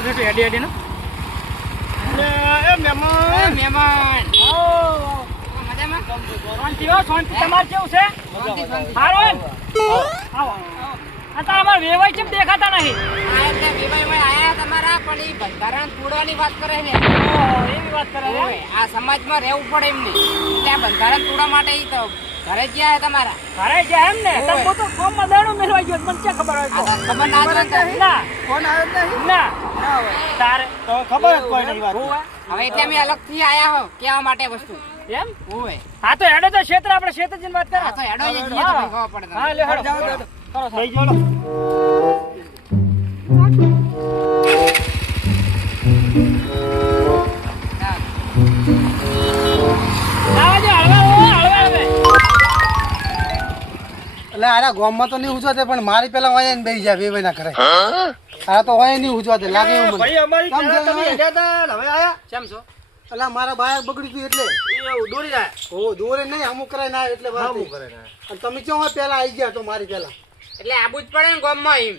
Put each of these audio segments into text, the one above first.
આવ છે એડી એડી નો એ મહેમાન મજામાં શાંતિ હો શાંતિ તમાર કેવું છે સારું એમ આવો આ તો અમાર વેવાઈ કેમ દેખાતા નહીં આ એટલે વેવાઈમાં આયા તમારા પણ ઈ બંધારણ તોડવાની વાત કરે છે એવી વાત કરે છે આ સમાજમાં રહેવું પડે એમ નહીં એટલે આ બંધારણ તોડવા માટે ઈ તો ઘરે જ ગયા તમારા ઘરે જાય એમ ને તો હું તો ફોર્મમાં દાણો મેળવા ગયો મને ક્યાં ખબર હોય આ ખબર ના હોય ને? ના ફોન આવ્યો નહીં ના તારે તો ખબર જ કોઈ નહીં વાત હવે એટલે અમે અલગથી આયા હો કેવા માટે વસ્તુ એમ હોય હા તો હેડો તો ક્ષેત્ર આપણે ક્ષેત્રજીની વાત આ તો કરો હેડો જ જઈએ તો ખબર પડે હા લે હેડો જાઓ, કરો જાઓ. સાહેબ. લઈ જાઓ આવા જો હળવા હવે એટલે આરા ગામમાં તો નહીં ઉજવાતે પણ મારી પેલા હોય ને બેસી જાય વેવાઈ ના કરે આ તો હોય નહીં ઉજવાતે લાગે એવું મને ભાઈ અમારી કેમ છે તમે હવે? હેડ્યા તા ને હવે આયા કેમ છો એટલે મારા બાયક બગડી ગયું એટલે એ દોરી જાય ઓ દોરે નહીં અમુક કરાય ના એટલે વાત અમુક થઈ. કરે ના. અને તમે કેમ હોય પેલા આવી ગયા તો મારી પેલા એટલે આબુ જ પડે ને ગામમાં એમ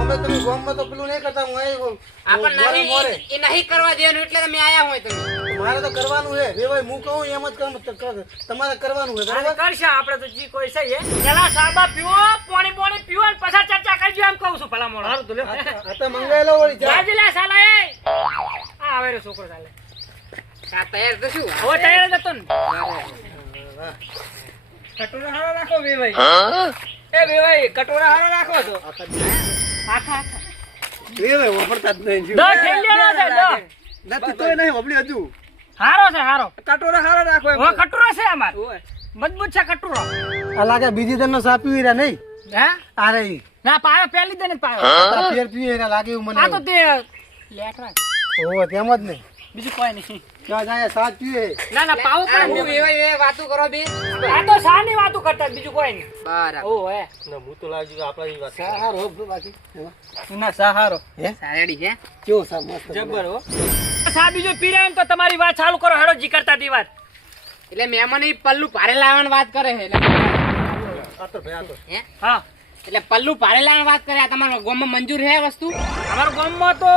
અમે તમે ગામમાં તો પેલું નહીં કરતા હું અહીં આપણ મોરે નહીં મોરે. એ નહીં કરવા દેવાનું એટલે તમે આયા હોય તમે મારે તો કરવાનું છે વેવાઈ હું કહું એમ જ તમારે કરવાનું છે આને બરાબર કરશે આપણે તો જી કોઈ છે પેલા સાબા પીવો પાણી પાણી પીવો અને પછી ચર્ચા કરજો એમ કહું છું ભલા મોણો સારું તો લે આ તો મંગાયેલો વળી જા. જાજી લે સાલા એ આ આવે રે છોકરો ચાલે આ તૈયાર તો શું હવે તૈયાર જ હતો ને કટોરા હારો રાખો વેવાઈ એ વેવાઈ કટોરા હારો રાખો છો આખા આખા વેવાઈ વાપરતા જ નહીં. દસ ઠેલિયા છે દસ નથી તોય નહીં વાપરી હજુ હારો છે હારો કટોરા હારા રાખો એમ. હવે કટોરો છે અમાર મજબૂત છે કટોરો આ લાગે બીજી તરનો સા પીવી રહ્યા નહીં હે આ રહી ના પાયો પહેલી દે ને પાયો આ ફેર પીવે રહ્યા લાગે એવું મને આ તો તે લેટવા છે. ઓહો તેમ જ નહીં બીજું કોઈ નહીં ક્યાં જાય સાત પીવે ના ના પાવો આ પણ હું વેવાઈ વાતો કરો બે આ તો સાની વાતો કરતા જ બીજું કોઈ નહીં બરાબર ઓ હે ના, હું તો લાગી કે આપણા જેવી વાત છે. સારો બાકી ના સહારો હે સારેડી છે કેવો સા મસ્ત જબર હો સા બીજું પી રહ્યા ને તો તમારી વાત ચાલુ કરો હેડો જી કરતા દી વાત એટલે મહેમાન ઈ પલ્લુ ભારે લાવવાની વાત કરે છે એટલે આ તો ભાઈ આ તો હે હા એટલે પલ્લુ ભારે લાવવાની વાત કરે આ તમારા ગામમાં મંજૂર છે વસ્તુ અમારા ગામમાં તો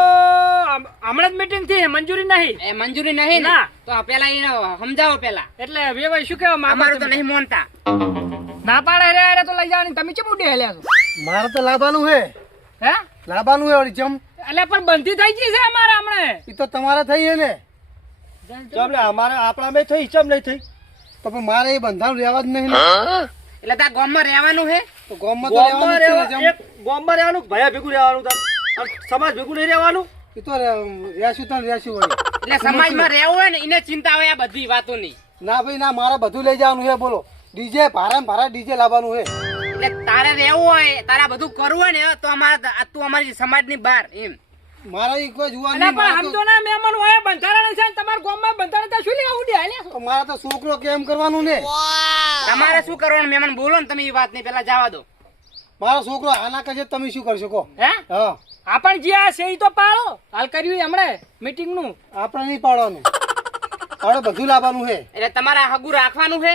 હમણાં જ મીટિંગ થઈ મંજૂરી નહીં એ મંજૂરી નહીં ને ના. તો પેલા એને સમજાવો પેલા એટલે વેવાઈ શું કહેવા માંગો અમારું તો તમે? નહીં માનતા ના પાડે રે અરે તો લઈ જવાની તમે ચમ ઉડે હેલ્યા છો મારે તો લાવવાનું છે હે લાવવાનું છે વળી ચમ એટલે પણ બંધી થઈ ગઈ છે અમારે હમણે એ તો તમારે થઈ છે ને ચમ લે અમારે આપણા મેં થઈ ચમ નહીં થઈ તો પણ મારે એ બંધારણ રહેવા જ નહીં ને એટલે તાર ગામમાં રહેવાનું છે તો ગામમાં તો ગામમાં રહેવાનું જ છે ને રહેવાનું, એક ગામમાં રહેવાનું કે ભાયા ભેગું રહેવાનું તાર અને સમાજ ભેગું નહીં રહેવાનું એ તો રહેશું તો રહેશું વળી એટલે સમાજમાં રહેવું હોય ને એને ચિંતા હોય આ બધી વાતોની ના ભાઈ ના મારે બધું લઈ જવાનું છે બોલો ડીજે ભારે ને ભારે ડીજે લાવવાનું છે એટલે તારે રહેવું હોય તારા બધું કરવું હોય ને તો અમારા તું અમારી સમાજની બહાર એમ મારા ઈ કોઈ જોવા એટલે નહીં પણ મારે સમજો ને મહેમાન હોય બંધારણ છે ને તમારા ગામમાં બંધારણ ત્યાં શું લેવા ઉડે હેલ્યા છો તો મારે તો છોકરો કેમ કરવાનું ને તમારે શું કરવાનું મહેમાન બોલો ને તમે એ વાત નહીં પેલા જવા દો મારો છોકરો આના કરશે તમે શું કરશો કહો હે હા આપણ જે આ છે ઈ તો પાડો હાલ કર્યું હમણે મીટિંગ નું આપણે નહીં પાડવાનું આપણે બધું લાવવાનું છે એટલે તમારે હગું રાખવાનું છે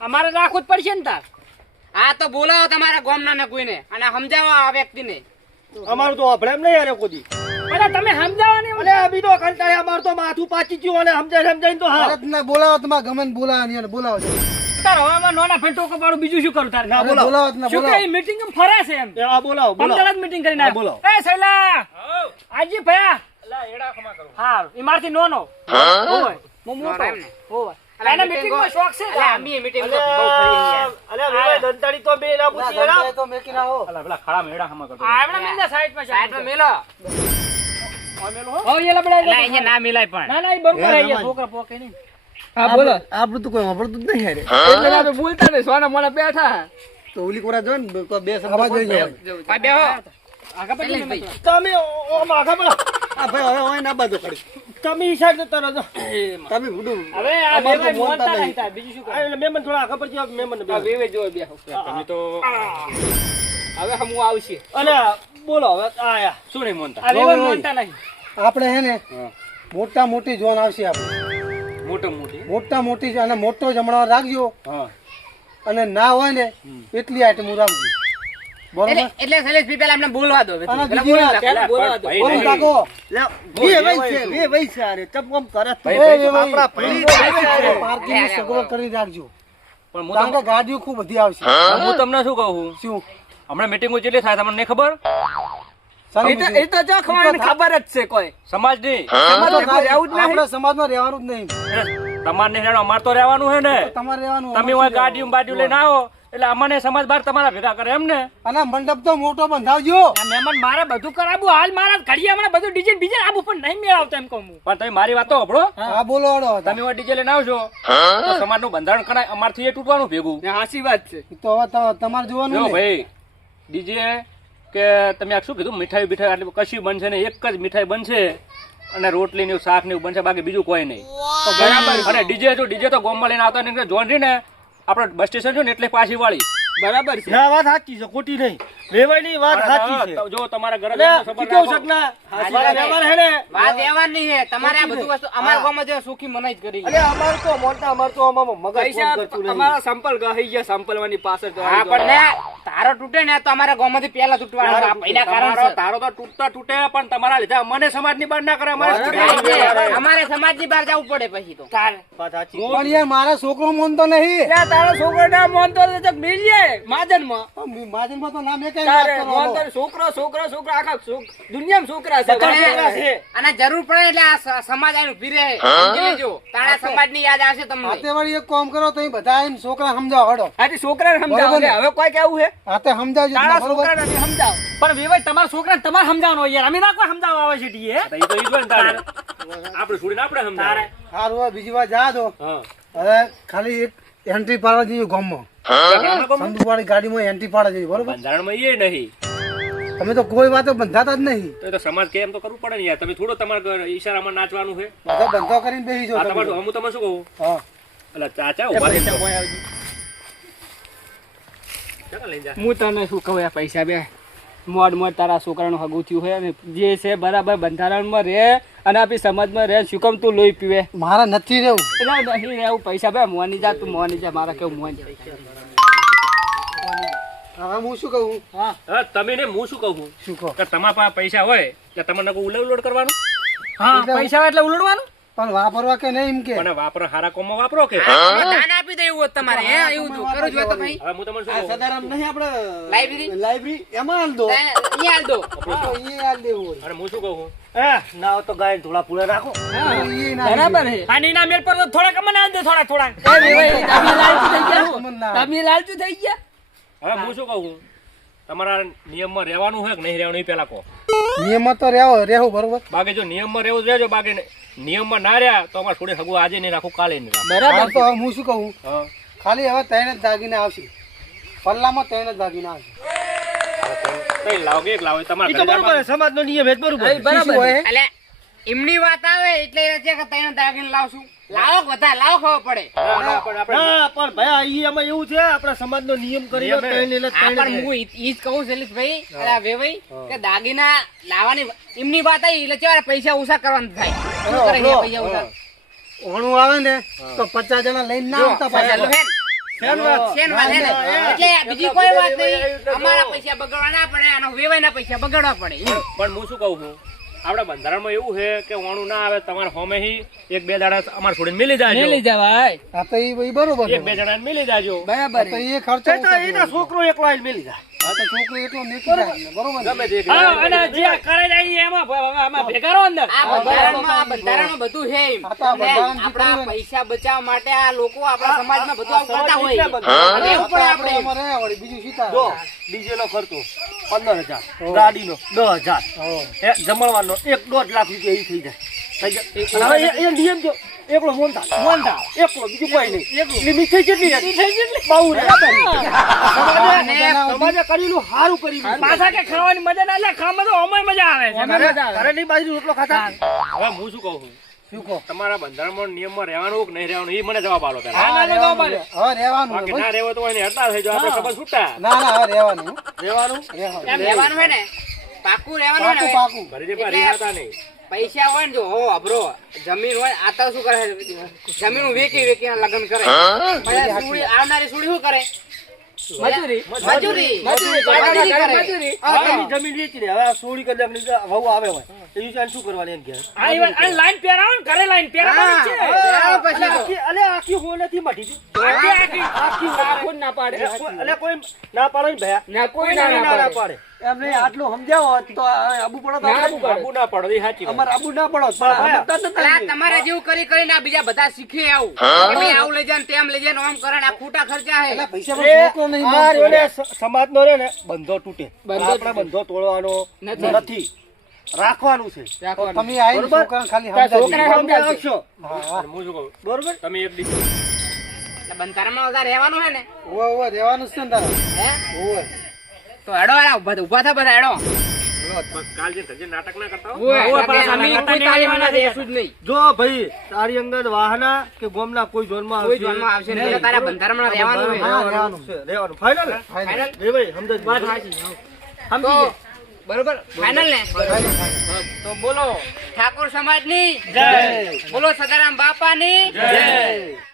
અમારે રાખવું જ પડશે ને તાર આ તો બોલાવો તમારા ગામના ને કોઈને અને સમજાવો આ વ્યક્તિને અમારું તો અભડેમ નહીં આલે કોદી એટલે તમે સમજાવવાની અલે આ બીજો કંટાળે અમારું તો માથું પાછી ગયું અને સમજાઈને તો હા ભારત ના બોલાવો તમારે ગમે ને બોલાવો ને બોલાવો છો. તાર હવામાં નોના ફેંટો કપાડું બીજું શું કરું તારે ના, અરે બોલાવો. બોલાવો જ ના શું કે બોલાવો મીટિંગ ફરે છે એમ એ આ બોલાવો બોલાવો અમદાવાદ મીટિંગ કરીને હા, બોલાવો. એ સૈલા આજી ભયા હા ઈમારથી નોનો હોય હું મોટો નોનો એમ ને? હોય અલા, એના meeting મીટિંગમાં શોખ છે અલા, અમે meeting માં તો બહુ ફરીએ યાર. અલે વેવાઈ દંતાળી તો બે ના ના, પૂછી ગમતા એના તો મેકી ના હો આમણા મિલના સાઈડમાં છે સાઈડમાં મેલો હો એ લબડા અલા, અહીંયા ના મેલાય પણ ના ના એ બરોબર હે, હે રમાય. છોકરા પોકે નહીં આપણું તો કોઈ વાપરતું જ નહીં યાર એટલે આપણે બોલતા નહીં સોના મોના બેઠા તો ઓલી કોરા જો ને કોઈ બે શબ્દ બોલ દેવાય. આ બેહો આગળ પેલે પછી ભાઈ. તમે ઓમ આગળ બોલો આ ભાઈ હવે હોય ના બાજુ કરી તમે ઈ સાઈડ જતા રહો તમે ભૂડું હવે આ અમારે તો વેવાઈ બોલતા મોનતા નહીં. નહીં થાય બીજું શું આ કરે એટલે મહેમાન થોડા આગળ પડતી આવે મહેમાન ને વેવે જો બેહો તમે તો હવે હમુ આવશે અલે બોલો હવે આયા શું નહીં મોનતા આ વેવાઈ મોનતા નહીં આપણે હે ને મોટા મોટી જોન આવશે આપણે મોટો મોટી મોટા મોટી અને મોટો જમણવાર રાખજો હા અને ના હોય ને એટલી આઈટમ રાખજો બરોબર એટલે શૈલેષભાઈ પહેલા અમને બોલવા દો અને પેલા બીજી બોલી વાત, નાખો. બોલવા દો. ઓમ કાકો બે વઈ છે અરે ચપમ કરે આપણા ભાઈ પાર્કિંગ ની સગવડ કરી રાખજો પણ હું કારણ કે ગાડીઓ ખૂબ બધી આવશે હું તમને શું કહું શું હમણાં મીટિંગો કેટલી થાય તમને નહીં ખબર સારું એ તો જો ખબર જ છે કોઈ સમાજની આપણા સમાજમાં રહેવાનું જ નહીં તમારે નહીં રહેવાનું, અમારે તો રહેવાનું છે ને તમારે રહેવાનું તમે હોય ગાડીઓ બાડીઓ લઈને આવો એટલે અમને સમાજ બાર તમારા ભેગા કરે એમ ને અને મંડપ તો મોટો બંધાવજો આ મહેમાન મારે બધું કરાવવું હાલ મારા ઘડીએ હમણાં બધું ડીજે બીજે આવું પણ નહીં મેળવતો એમ કહું હું. પણ તમે મારી વાત તો સાંભળો હા બોલો હળો તમે હોય ડીજે લઈને આવજો તો સમાજનું બંધારણ કરાય અમારથી એ તૂટવાનું ભેગું હાચી વાત છે તો હવે તમારે જોવાનું જો ને ભાઈ ડીજે કે તમે આ શું કીધું મીઠાઈ બીઠાઈ આટલી કશી બનશે ને એક જ મીઠાઈ બનશે અને રોટલી ને શાક ને એવું બનશે બાકી બીજું કોઈ નહીં અને ડીજે તો ગોમમાં લઈને આવતા નહીં જોન ને આપણે બસ સ્ટેશન છે ને એટલે પાછી વાળી બરાબર છે ના વાત સાચી છે ખોટી નહીં વેવાઈની વાત સાચી છે જો તમારા ઘરે અરે ખબર કેવું રાખો. શકના મારા વ્યવહાર હે ને વાત એવાની છે તમારે આ બધું વસ્તુ અમારા ગામમાં જો સુખી મનાઈ જ કરી અરે અમાર તો મોટા અમાર તો આમાં મગજ પૈસા ફોન કરતું નહીં અમારા સંપલ ગઈ ગયા સંપલવાની પાછળ તો હા પણ ને તારો તૂટે ને તો અમારા ગામમાંથી પહેલા તૂટવાનો છે. આ પહેલા કારણ છે. તારો તો તૂટતા તૂટે પણ તમારા લીધે અમને સમાજની બહાર ના કરે અમારે અમારે સમાજની બહાર જવું પડે પછી તો વાત સાચી પણ યાર મારા છોકરો મોનતો નહીં તારો છોકરો ના મોન તો મિલજે માજન માં માજનમાં તો નામ એક તારે મોન તો છોકરો આખા દુનિયામાં છોકરા છે અને જરૂર પડે એટલે આ સમાજ આનું ઉભી રહે સમજી લેજો તારા સમાજની યાદ આવશે તમને હાથે વળી એક કામ કરો તો બધા આઈને છોકરા સમજાવો હડો આજે છોકરાને સમજાવો બરોબર ને? હવે કોઈ કેવું છે હાથે સમજાવજો તારા બરોબર છોકરાને તમે સમજાવો પણ વેવાઈ તમારા છોકરાને તમારે સમજાવવાનો હોય યાર અમે ના કોઈ સમજાવવા આવે છે ટીએ ઈ તો ઈ જ હોય ને તારે આપણે છોડીને આપણે સમજાવે સારું હવે બીજી વાર જા દો હા હવે ખાલી એક એન્ટ્રી પાડવા જઈએ ગામમાં સંદુવાળી ગાડીમાં એન્ટ્રી પાડવા જઈએ બરોબર બંધારણમાં એ નહીં તમે તો કોઈ વાતો બંધાતા જ નહીં તો એ તો સમાજ કે એમ તો કરવું પડે ને યાર તમે થોડો તમારા ઈશારામાં નાચવાનું છે બધા બંધો કરીને બેસી આ જાઓ તમે. તમારું હું તમે શું કહું હા એટલે ચાચા ઉભા રહી જાઓ. ચાલો લઈ જા. હું તને શું કહું આ પૈસા બે મોડ તારા છોકરાનું હગું થયું હોય અને જે છે બરાબર બંધારણમાં રહે અને આપણી સમાજમાં રહે શું કામ તું લોહી પીવે મારા નથી રહેવું એટલે નહીં રહેવું પૈસા બે મોની જા તું મોની જા મારા કેવું મોન હા હું શું કહું હા તમે ને હું શું કહું છું શું કહો કે તમારા પાસે પૈસા હોય એટલે તમને કોઈ ઉલટ કરવાનું હા એટલે- પૈસા એટલે ઉલડવાનું પણ વાપરવા કે નહીં એમ કે પણ વાપરો હારા કોમમાં વાપરો કે દાન આપી દે એવું હોત તમારે હે એવું જો કરું જ હોય તો ભાઈ હવે હું તમને શું કહું સદારામ નહીં આપણે લાઇબ્રેરી લાઇબ્રેરી એમાં હાલ દો અહીંયા હાલ દો હા, ઈ યાદ દેવું હોય અને હું શું કહું છું ના હોય તો ગાય થોડા પૂરા રાખો ઈ ના બરાબર છે પાણી ના મેળ પર તો થોડાક અમને આલ દે થોડા તમે લાલચુ થઈ ગયા હવે હું શું કહું છું તમારા નિયમમાં રહેવાનું હોય કે નહીં રહેવાનું એ પેલા કહો નિયમમાં તો રહેવું બરોબર બાકી જો નિયમમાં રહેવું જ રહેજો બાકી નિયમમાં ના રહ્યા તો અમારે થોડી હગું આજે નહીં રાખું કાલે નહીં રાખું હા, તો હવે હું શું કહું હા ખાલી હવે ત્રણ જ દાગીને આવશે પલ્લામાં ત્રણ જ દાગીને આવશે કઈ લાવો કે એક લાવો એ તો તમારે બરોબર સમાજનો નિયમ હે બરોબર શું હોય એટલે એમની વાત આવે એટલે એ છે કે તને દાગીને લાવશું લાવો બધા લાવો ખબર પડે ના પણ ભાઈ ઈ એમાં એવું છે આપણા સમાજનો નિયમ કરીને નિયમ હે. ત્રણ એટલે આ ત્રણ પણ હું ઈ જ કહું શૈલેષભાઈ અલા વેવાઈ કે દાગીના લાવવાની એમની વાત આવી એટલે ચાલ પૈસા ઓછા કરવાનું થાય શું કરે છે પૈસા ઓછા ઓણું આવે ને તો 50 જણા લઈને ના આવતા પાછા. ચાલો હેન. શેન વાત હે ને? એટલે બીજી કોઈ વાત નહીં અમારા પૈસા બગાડવા ના પડે અને વેવાઈના પૈસા બગાડવા પડે એમ. પણ હું શું કહું છું આપડા બંધારણમાં એવું છે કે વાણું ના આવે તમારે હોમે એક બે દાડા અમારે છોડીને મિલી જાજો લઈ જવાય હા તો ઈ બરોબર છે. એક બે જણા મિલી જાજો બરાબર તો એ ખર્ચો તો એના છોકરો એકલો આવીને મેલી જાય હા તો છોકરો એટલો નીકળી જાય ને, બરોબર ને? ગમે તે એક હા અને જે કરે જાય એમાં ભેગા રહો અંદર આ બંધારણમાં બધું છે એમ. આ તો આ બંધારણ જે આપણા કર્યું ને. પૈસા બચાવવા માટે આ લોકો આપણા સમાજમાં બધું આવું કરતા હોય સમાજ અને એવું પણ આપણે આમાં રહ્યા વળી, બીજું શીતા જો ડીજે નો ખર્ચો 15,000 ગાડીનો 10,000 જમણવાનો 1.5 લાખ રૂપિયા ઈ થઈ જાય હવે એ નિયમ જો એકલો મોનતા એકલો બીજું કોઈ નહીં એટલે મીઠાઈ કેટલી હતી? બહુ રે. સમાજે કરેલું સારું કર્યું પાછા કે ખાવાની મજા ના લે ખાવામાં તો ઓમાં મજા આવે છે ઘરેની બાજરી રોટલો ખાતા હવે હું શું કહું છું શું કહો તમારા બંધારણમાં નિયમમાં રહેવાનું કે નહીં રહેવાનું એ મને જવાબ આલો પહેલા ના, ના, રહેવાનું બરાબર. છે. હવે રહેવાનું બાકી છે, ના રહેવો તો એની હડતાલ થઈ જાય આપણે ખબર છૂટા ના ના હવે રહેવાનું હો. રહેવાનું રહેવાનું. એમ રહેવાનું હોય ને પાકું રહેવાનું હોય ને પાકું હવે. પાકું ઘરે જે રહ્યા નહીં પૈસા હોય ને જો હો અભરો જમીન હોય આ તો શું કરે જમીન વેકી લગ્ન કરે પછી સુડી આવનારી સુડી શું કરે મજૂરી મજૂરી કરે. મજૂરી આની જમીન વેચીને હવે આ સોળી કદાચ વહુ આવે હોય એ વિચાર શું કરવાની એમ ઘેર લાઈન પહેરાવો ને ઘરે લાઈન પહેરાવવાની છે આખી હો નથી મટી તી. કોઈ ના પાડે અલે કોઈ ના પાડે ને ભયા ના કોઈ ના પાડે એમને આટલું સમજાવો તો આબુ પડો તો આબુ ના પડો એ સાચી વાત. અમારે આબુ ના પડો પણ અલા, તમારે જેવું કરી કરીને આ બીજા બધા શીખે આવું કે ભાઈ આવું લઈ જાય ને તેમ લઈ જાય ને આમ કરે ને આ ખોટા ખર્ચા હે. પૈસા પણ છોકરો નહીં આ રહ્યો ને સમાજનો રે ને બંધો તૂટે બંધો આપણે બંધો તોડવાનો નથી રાખવાનું છે તમે આવીને છોકરાને ખાલી છોકરા સમજાવજો. રાખશો હું શું કહું બરોબર તમે એક દિવસ એટલે બંધારણમાં વધારે રહેવાનું હે ને ઓવે રહેવાનું જ છે ને તારે હે ઓવે તો હેડો હેડા ઉભા થા બધા હેડો. કાલ જે ઘરે નાટક ના કરતા હો. ઓય, અમે કોઈ તાલીમમાં રહેશું જ નહીં. જો ભાઈ તારી અંગત વાહના કે ગોમના કોઈ જોનમાં કોઈ જોનમાં આવશે નહીં. તારા બંધારણમાં રહેવાનું હે. હા, રહેવાનું છે રહેવાનું ફાઇનલ ને ફાઇનલ? રે ભાઈ સમજ તો બરોબર ફાઇનલ ને તો બોલો ઠાકોર સમાજની જય. બોલો સદારામ બાપાની જય.